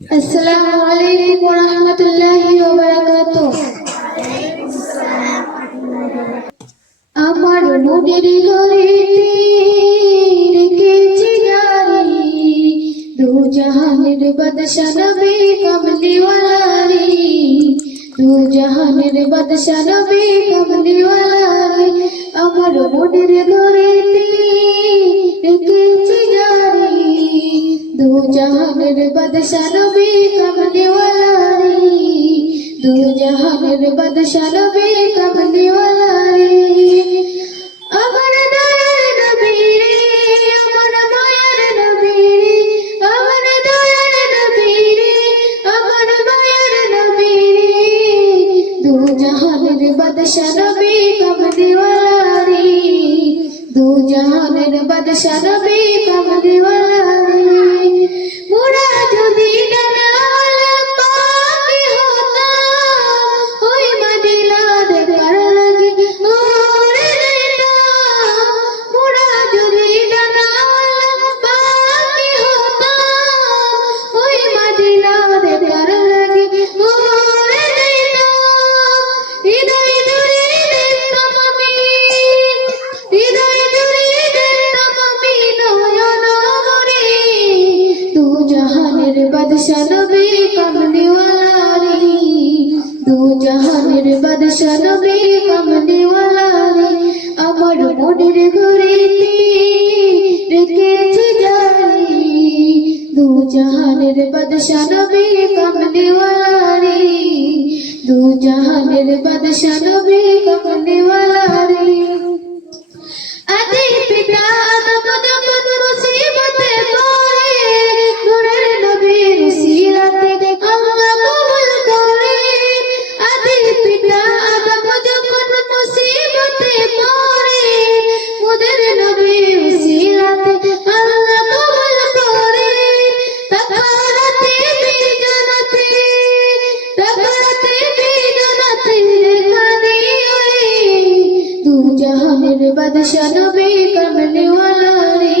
আসসালামু আলাইকুম ওয়া রাহমাতুল্লাহি ওয়া বারাকাতুহু। আমার মনের ঘরেতে রেখেছি জারি, দু জাহানের বাদশা নবী কমলিওয়ালা রে, দু জাহানের বাদশা নবী কমলিওয়ালা রে। আমার মনের ঘরেতে রেখেছি জারি, দু জাহানের বাদশা নবী কমলিওয়ালা রে, দু জাহানের বাদশা নবী কমলিওয়ালা রে। আমার দয়ার নবী রে, আমার মায়ার নবী রে, আমার দয়ার নবী রে, আমার মায়ার নবী রে, দু জাহানের বাদশা নবী কমলিওয়ালা রে, দু জাহানের বাদশা নবী কমলিওয়ালা রে। মোরা যদি ডানাওয়ালা পাখি হতাম, ওই মদিনা দেখার লাগি উড়ে যেতাম। মোরা যদি ডানাওয়ালা পাখি হতাম, ওই মদিনা দেখার লাগি উড়ে যেতাম। হৃদয় জুড়ে দেখতাম আমি, হৃদয় জুড়ে দেখতাম আমি নয়ন ভরে, দু জাহানের বাদশা নবী কমলিওয়ালা রে, দু জাহানের বাদশা নবী কমলিওয়ালা রে। আমার মনের ঘরেতে রেখেছি জারি, দু জাহানের বাদশা নবী কমলিওয়ালা রে, দু জাহানের বাদশা নবী কমলিওয়ালা রে। আদি পিতা আদম যখন মুসিবতে পড়ে, নূরের নবীর সিরাতে আল্লাহ কবুল করে। আদি পিতা আদম যখন মুসিবতে পড়ে, নূরের নবীর সিরাতে আল্লাহ কবুল করে। তাকারাতে বিজনাতে, তাকারাতে বিজনাতে রেখা দিও, দু জাহানের বাদশা নবী কমলিওয়ালা রে,